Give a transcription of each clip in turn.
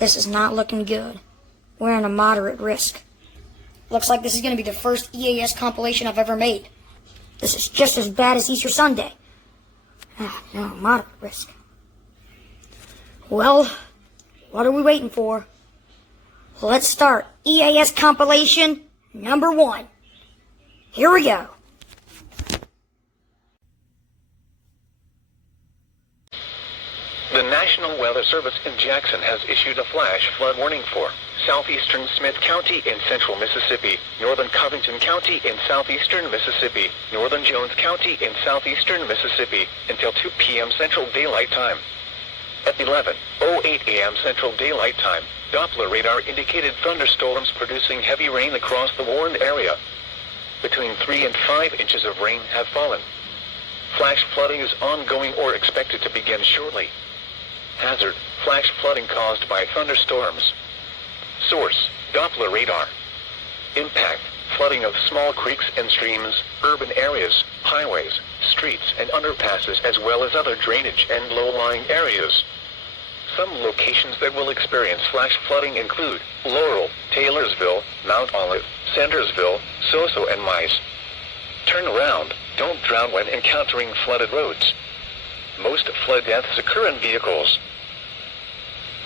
This is not looking good. We're in a moderate risk. Looks like this is going to be the first EAS compilation I've ever made. This is just as bad as Easter Sunday. No, moderate risk. Well, what are we waiting for? Let's start EAS compilation number 1. Here we go. The National Weather Service in Jackson has issued a flash flood warning for southeastern Smith County in central Mississippi, northern Covington County in southeastern Mississippi, northern Jones County in southeastern Mississippi until 2 p.m. Central Daylight Time. At 11:08 a.m. Central Daylight Time, Doppler radar indicated thunderstorms producing heavy rain across the warned area. Between 3 and 5 inches of rain have fallen. Flash flooding is ongoing or expected to begin shortly. Hazard: flash flooding caused by thunderstorms. Source: Doppler radar. Impact: flooding of small creeks and streams, urban areas, highways, streets and underpasses, as well as other drainage and low-lying areas. Some locations that will experience flash flooding include Laurel, Taylorsville, Mount Olive, Sandersville, Soso and Mize. Turn around. Don't drown when encountering flooded roads. Most flood deaths occur in vehicles.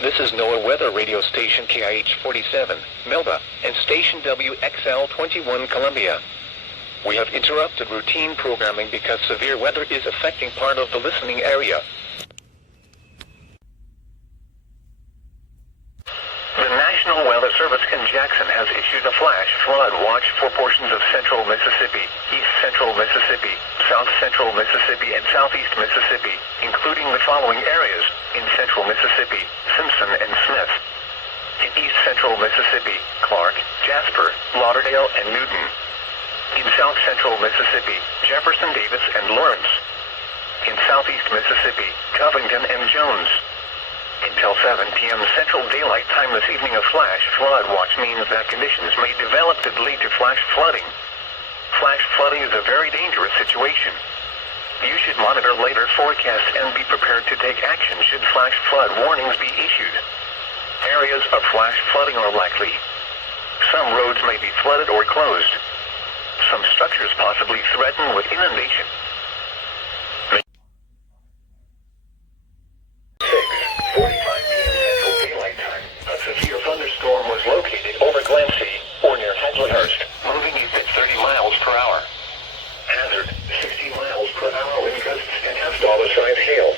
This is NOAA Weather Radio Station KIH-47, Melba, and Station WXL-21 Columbia. We have interrupted routine programming because severe weather is affecting part of the listening area. The National Weather Service in Jackson has issued a flash flood watch for portions of central Mississippi, east central Mississippi, south central Mississippi, and southeast Mississippi, including the following areas: in central Mississippi, Simpson and Smith; in east central Mississippi, Clark, Jasper, Lauderdale, and Newton; in south central Mississippi, Jefferson Davis and Lawrence; in southeast Mississippi, Covington and Jones. Until 7 p.m. Central Daylight Time this evening, a flash flood watch means that conditions may develop to lead to flash flooding. Flash flooding is a very dangerous situation. You should monitor later forecasts and be prepared to take action should flash flood warnings be issued. Areas of flash flooding are likely. Some roads may be flooded or closed. Some structures possibly threatened with inundation. 6:45 p.m. Central Daylight Time. A severe thunderstorm was located over Glency or near Hadleyhurst, moving east at 30 miles per hour. Hazard: 60 miles per hour wind gusts and half-dollar-sized hail.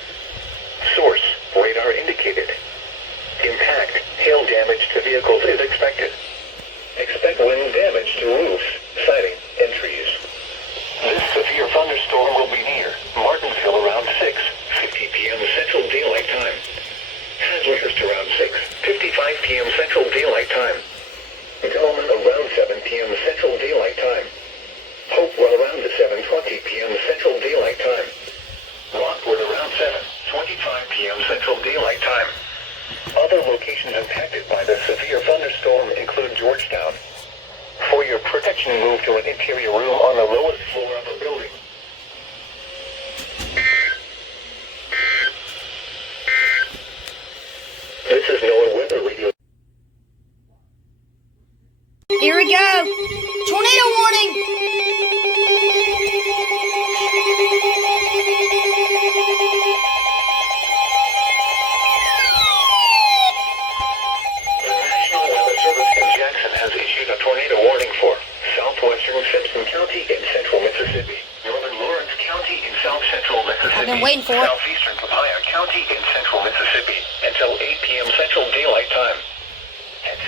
Source: radar indicated. Impact: hail damage to vehicles is expected. Expect wind damage to roofs, siding, and trees. This severe thunderstorm will be near Martinsville around 6:50 p.m. Central Daylight Time. Hadleyhurst around 6:55 p.m. Central Daylight Time. Gilman around 7 p.m. Central Daylight Time. Hopewell around 7:20 p.m. Central Daylight Time. Rockwood around 7:25 p.m. Central Daylight Time. Other locations impacted by the severe thunderstorm include Georgetown. For your protection, move to an interior room on the lowest floor of a building. This is NOAA Weather Radio. Here we go. Tornado warning. The National Weather Service in Jackson has issued a tornado warning for southwestern Simpson County in central Mississippi, northern Lawrence County in south central Mississippi, I've been waiting for it. southeastern Papaya County in central Mississippi until 8 p.m. Central Daylight Time. At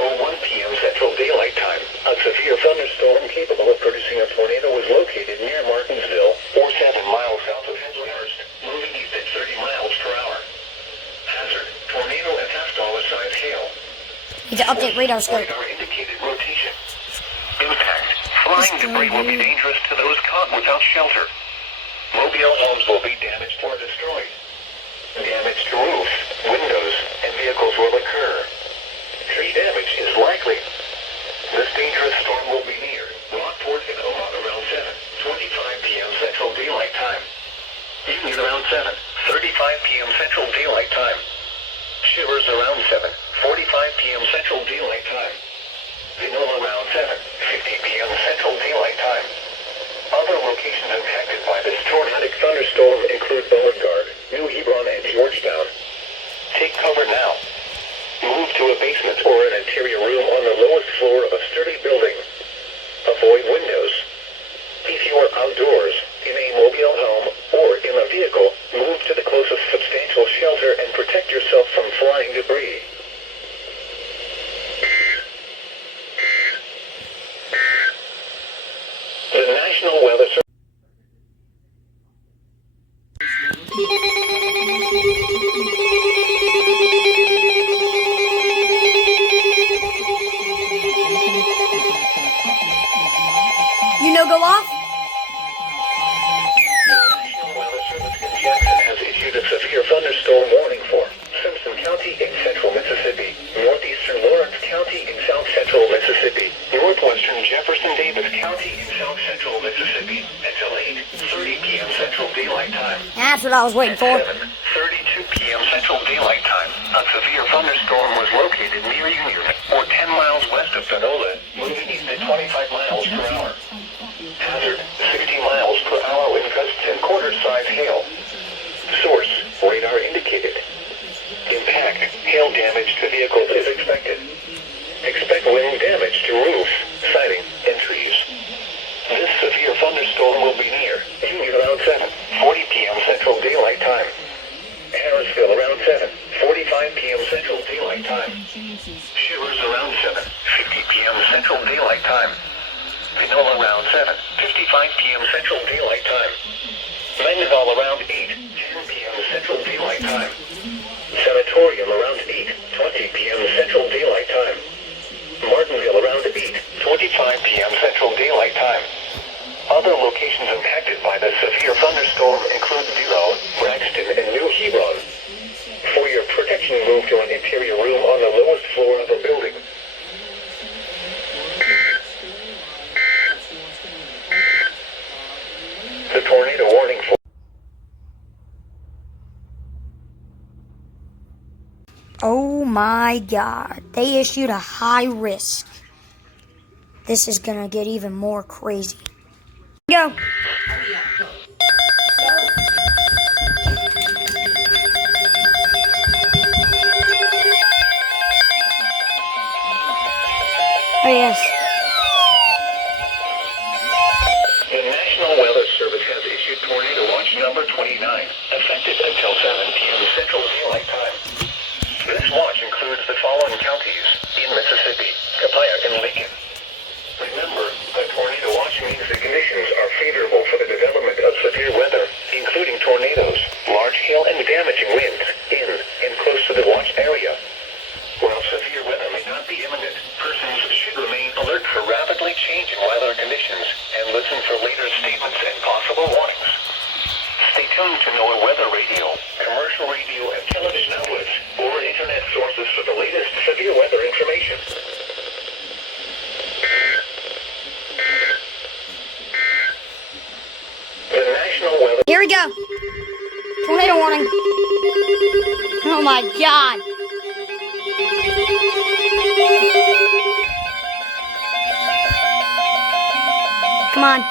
7:01 p.m. Central Daylight Time, a severe thunderstorm capable of producing a tornado was located near Martinsville, or 7 miles south of Hadleyhurst, moving east at 30 miles per hour. Hazard: tornado and half-dollar-sized hail. Need to update radar scope. Radar indicated rotation. Impact: flying debris will be dangerous to those caught without shelter. Mobile homes will be damaged or destroyed. Damage to roofs, windows, and vehicles will occur. Tree damage is likely. This dangerous storm will be near Rockport and Omaha around 7:25 p.m. Central Daylight Time. Union around 7:35 p.m. Central Daylight Time. Shivers around 7. p.m. Central Daylight Time. Vanilla around 7:50 p.m. Central Daylight Time. Other locations impacted by this tornadic thunderstorm include Beauregard, New Hebron, and Georgetown. Take cover now. Move to a basement or an interior room on the lowest floor of a sturdy building. Avoid windows. If you are outdoors, in a mobile home, or in a vehicle, move to the closest substantial shelter and protect yourself from flying debris. The National Weather Service. You know, go off? National Weather Service in Jackson has issued a severe thunderstorm warning for Simpson County in central Mississippi, northeastern Lawrence County in south central Mississippi, northwestern Jefferson Davis County in south central Mississippi, until 8:30 p.m. Central Daylight Time. That's what I was waiting for. 7:32 p.m. Central Daylight Time. A severe thunderstorm was located near Union, or 10 miles west of Panola, moving east at 25 miles per hour. Hazard, 60 miles per hour with gusts and quarter-size hail. Source, radar indicated. Impact, hail damage to vehicles is expected. Expect wind damage to roofs, siding, and trees. This severe thunderstorm will be near Union around 7:40 p.m. Central Daylight Time. Harrisville around 7:45 p.m. Central Daylight Time. Shivers around 7:50 p.m. Central Daylight Time. Panola around 7:55 p.m. Central Daylight Time. Mendenhall around 8:10 p.m. Central Daylight Time. Sanatorium around 8:20 p.m. Central Daylight Time. Martinville around 8:25 p.m. Central Daylight Time. Other locations impacted by the severe thunderstorm include Zero, Braxton, and New Hebron. For your protection, move to an interior room on the lowest floor of a building. The tornado warning for Oh my God. They issued a high risk. This is gonna get even more crazy. Go. Oh yes. The National Weather Service has issued Tornado Watch number 29, effective until 7 p.m. Central Daylight Time. This watch includes the following counties in Mississippi: Capaya and Lincoln. Remember, a tornado watch means the conditions are favorable for the development of severe weather, including tornadoes, large hail, and damaging winds in and close to the watch area. While severe weather may not be imminent, persons should remain alert for rapidly changing weather conditions and listen for later statements and possible warnings. Stay tuned to NOAA weather radio, commercial radio and television outlets, or internet sources for the latest severe weather information. The National Weather... Here we go. Tornado warning. Oh my God. Come on. The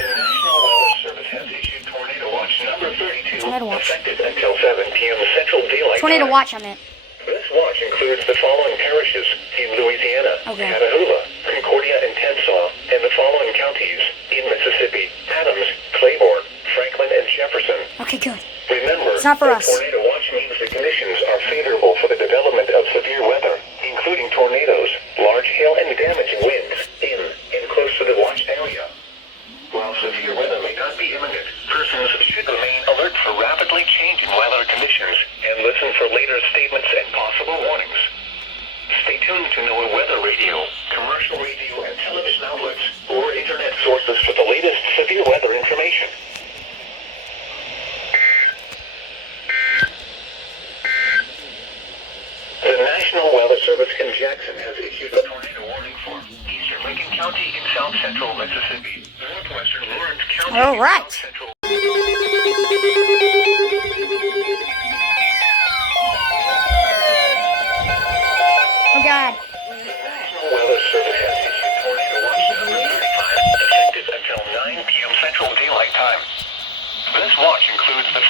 National Weather Service has issued Tornado Watch number 32, Tornado watch. effective until 7 p.m. Central Daylight Tornado Time. watch, I meant. This watch includes the following parishes in Louisiana: Okay. Catahoula, Concordia, and Tensaw, and the following counties in Mississippi: Adams, Claiborne, Franklin, and Jefferson. Okay, good. Remember, It's not for a us. tornado watch means the conditions are favorable for the development of severe weather, including tornadoes, large hail, and damaging winds in and close to the watch area. While severe weather may not be imminent, persons should remain alert for rapidly changing weather conditions and listen for later statements and possible warnings. Stay tuned to NOAA weather radio, commercial radio and television outlets, or internet sources for the latest severe weather information. The National Weather Service in Jackson has issued a tornado warning for eastern Lincoln County in south central Mississippi, northwestern Lawrence County All in right. south central...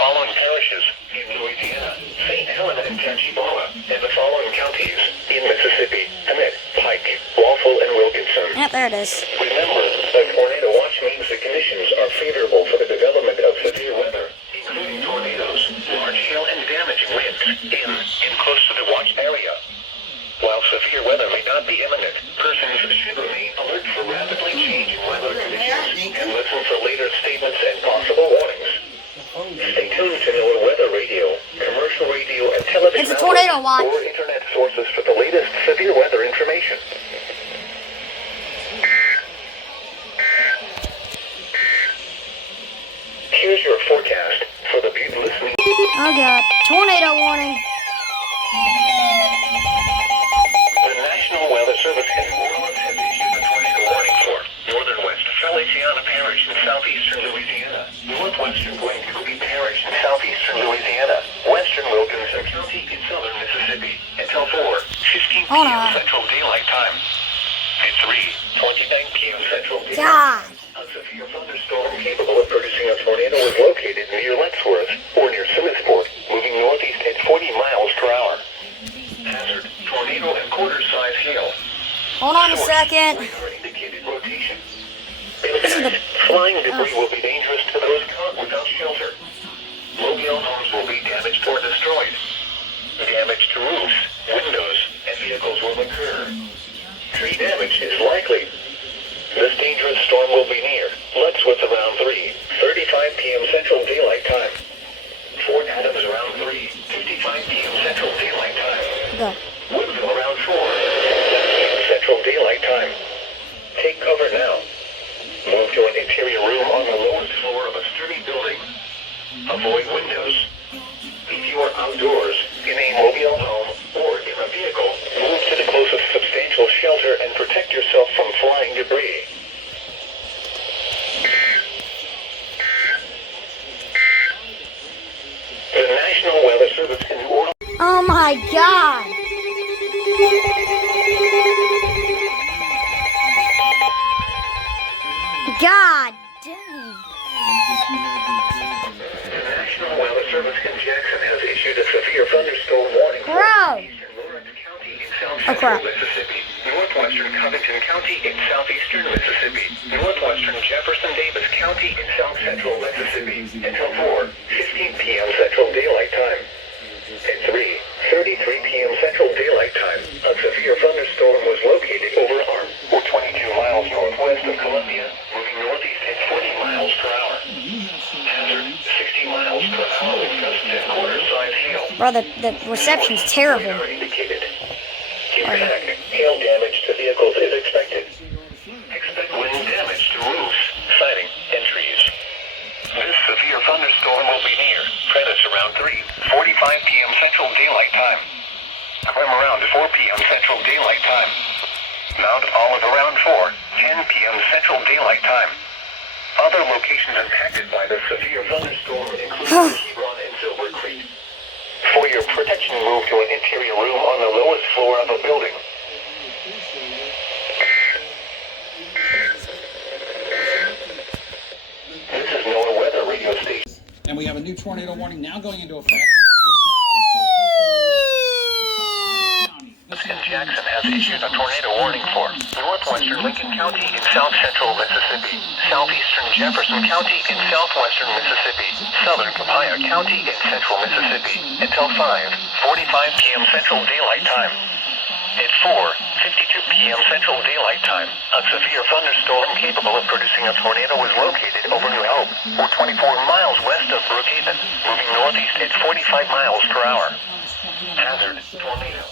following parishes in Louisiana: St. Helena and Tachibala, and the following counties in Mississippi: Emmett, Pike, Waffle, and Wilkinson. Yeah, there it is. Remember, a tornado watch means the conditions are favorable for the development of severe weather, including tornadoes, large hail, and damaging winds in and close to the watch area. While severe weather may not be imminent, persons should remain alert for rapidly changing weather conditions and listen for later statements and possible warnings. Stay tuned to NOAA weather radio, commercial radio, and television It's a tornado watch. or internet sources for the latest severe weather information. Here's your forecast for the Butte listening. Oh god, tornado warning. The National Weather Service in New Orleans has issued a tornado warning for northern West Feliciana Parish in southeastern Louisiana, northwestern Glen Cooley Parish in southeastern Louisiana, western Wilkinson County in southern Mississippi, until 4:15 Hold p.m. on. Central Daylight Time. At 3:29 p.m. Central Daylight God. Time. A severe thunderstorm capable of producing a tornado is located near Lettsworth or near Smithport, moving northeast at 40 miles per hour. Hazard: tornado and quarter-size hail. Hold on a second. Radar indicated rotation. This is the- Flying debris will be dangerous to those caught without shelter. Mobile homes will be damaged or destroyed. Damage to roofs, windows, and vehicles will occur. Tree damage is likely. This dangerous storm will be near Lettsworth around 3:35 p.m. Central Daylight Time. Fort Adams around 3:55 p.m. Central Daylight Time. Good. Woodville around 4 p.m. Central Daylight Time. Take cover now. Move to an interior room on the lowest floor of a sturdy building. Avoid windows. If you are outdoors, in a mobile home, or in a vehicle, move to the closest substantial shelter and protect yourself from flying debris. The National Weather Service in New Orleans. Oh my god. God dang. The National Weather Service in Jackson has issued a severe thunderstorm warning for Bro. eastern Lawrence County in south Oh, crap. central Mississippi, northwestern Covington County in southeastern Mississippi, northwestern Jefferson Davis County in south central Mississippi, until 4:15 p.m. Central Daylight Time. At 3:33 p.m. Central Daylight Time, a severe thunderstorm was located over Arm, or 22 miles northwest of Columbia, moving northeast at 40 miles per hour. Hazard: 60 miles per hour with gusts and quarter-size hail. Bro, the reception's terrible. Radar indicated. Impact: hail damage to vehicles is expected. Expect wind damage to roofs, siding, and trees. This severe thunderstorm will be near Prentice around 3:45 p.m. Central Daylight Time. Clem around 4 p.m. Central Daylight Time. Mount Olive around 4:10 p.m. Central Daylight Time. Other locations impacted by the severe thunderstorm include Hebron and Silver Creek. For your protection, move to an interior room on the lowest floor of a building. This is NOAA Weather Radio Station. And we have a new tornado warning now going into effect. This will also include Jackson has issued a tornado warning for northwestern Lincoln County in south central Mississippi, southeastern Jefferson County in southwestern Mississippi, southern Copiah County in central Mississippi, until 5:45 p.m. Central Daylight Time. At 4:52 p.m. Central Daylight Time, a severe thunderstorm capable of producing a tornado was located over New Hope, or 24 miles west of Brookhaven, moving northeast at 45 miles per hour. Hazard: tornado.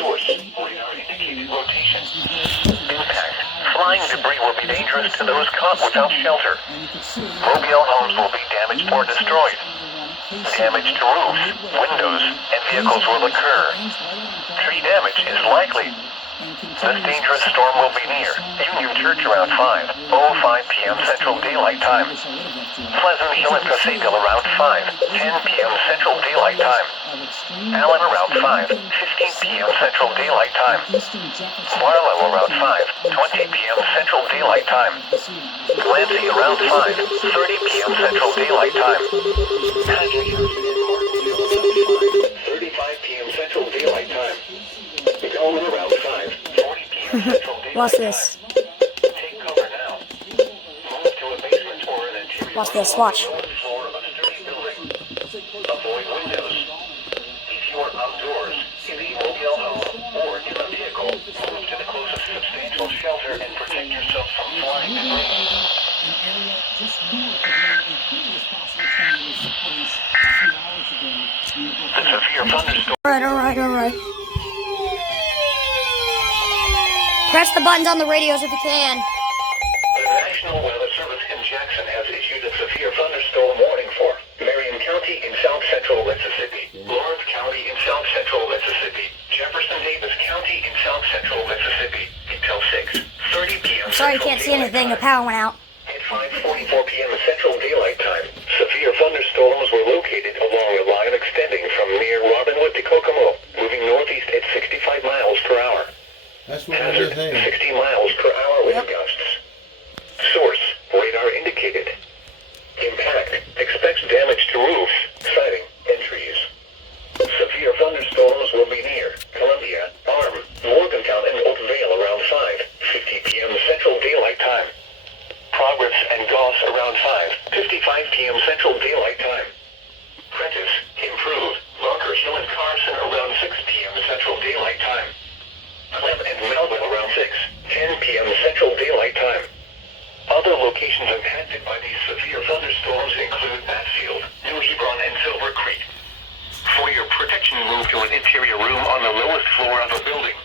Source: radar indicated rotation. Impact: flying debris will be dangerous to those caught without shelter. Mobile homes will be damaged or destroyed. Damage to roofs, windows, and vehicles will occur. Tree damage is likely. This dangerous storm will be near Union Church around 5:05 p.m. Central Daylight Time. Pleasant Hill and Caseyville around 5:10 p.m. Central Daylight Time. Allen around 5:15 p.m. Central Daylight Time. Marlow around 5:20 p.m. Central Daylight Time. Lansing around 5:30 p.m. Central Daylight Time. Patrick around 5:35 p.m. Central Daylight Time. Going around 5:40 p.m. Central Daylight Watch this. Time. Take cover now. Move to a basement or an interior. Watch this, watch. Floor of a sturdy building. Avoid windows. If you are outdoors, in a mobile home, or in a vehicle, move to the closest substantial shelter and protect yourself from flying debris. An area just north of where a previous possible tornado took place a few hours ago. The severe thunderstorm. Alright. Press the buttons on the radios if you can. The National Weather Service in Jackson has issued a severe thunderstorm warning for Marion County in south central Mississippi, Lawrence County in south central Mississippi, Jefferson Davis County in south central Mississippi until 6:30 p.m. Sorry you can't see anything, the power went out. At 5:44 p.m. Central Daylight Time, severe thunderstorms were located along a line extending from near Robinwood to Kokomo, moving northeast at 65 miles per hour. That's what I Hazard, just had. 60 miles per hour wind gusts. Source, radar indicated. Impact, expects damage to roofs, siding, and trees. Severe thunderstorms will be near Columbia, Arm, Morgantown, and Oakville around 5:50 p.m. Central Daylight Time. Progress and Goss around 5:55 p.m. Central Daylight Time. Prentice, Improve, Bunker Hill and Carson around 6 p.m. Central Daylight Time. Clem and Melville around 6:10 p.m. Central Daylight Time. Other locations impacted by these severe thunderstorms include Matfield, New Hebron, and Silver Creek. For your protection, move to an interior room on the lowest floor of a building.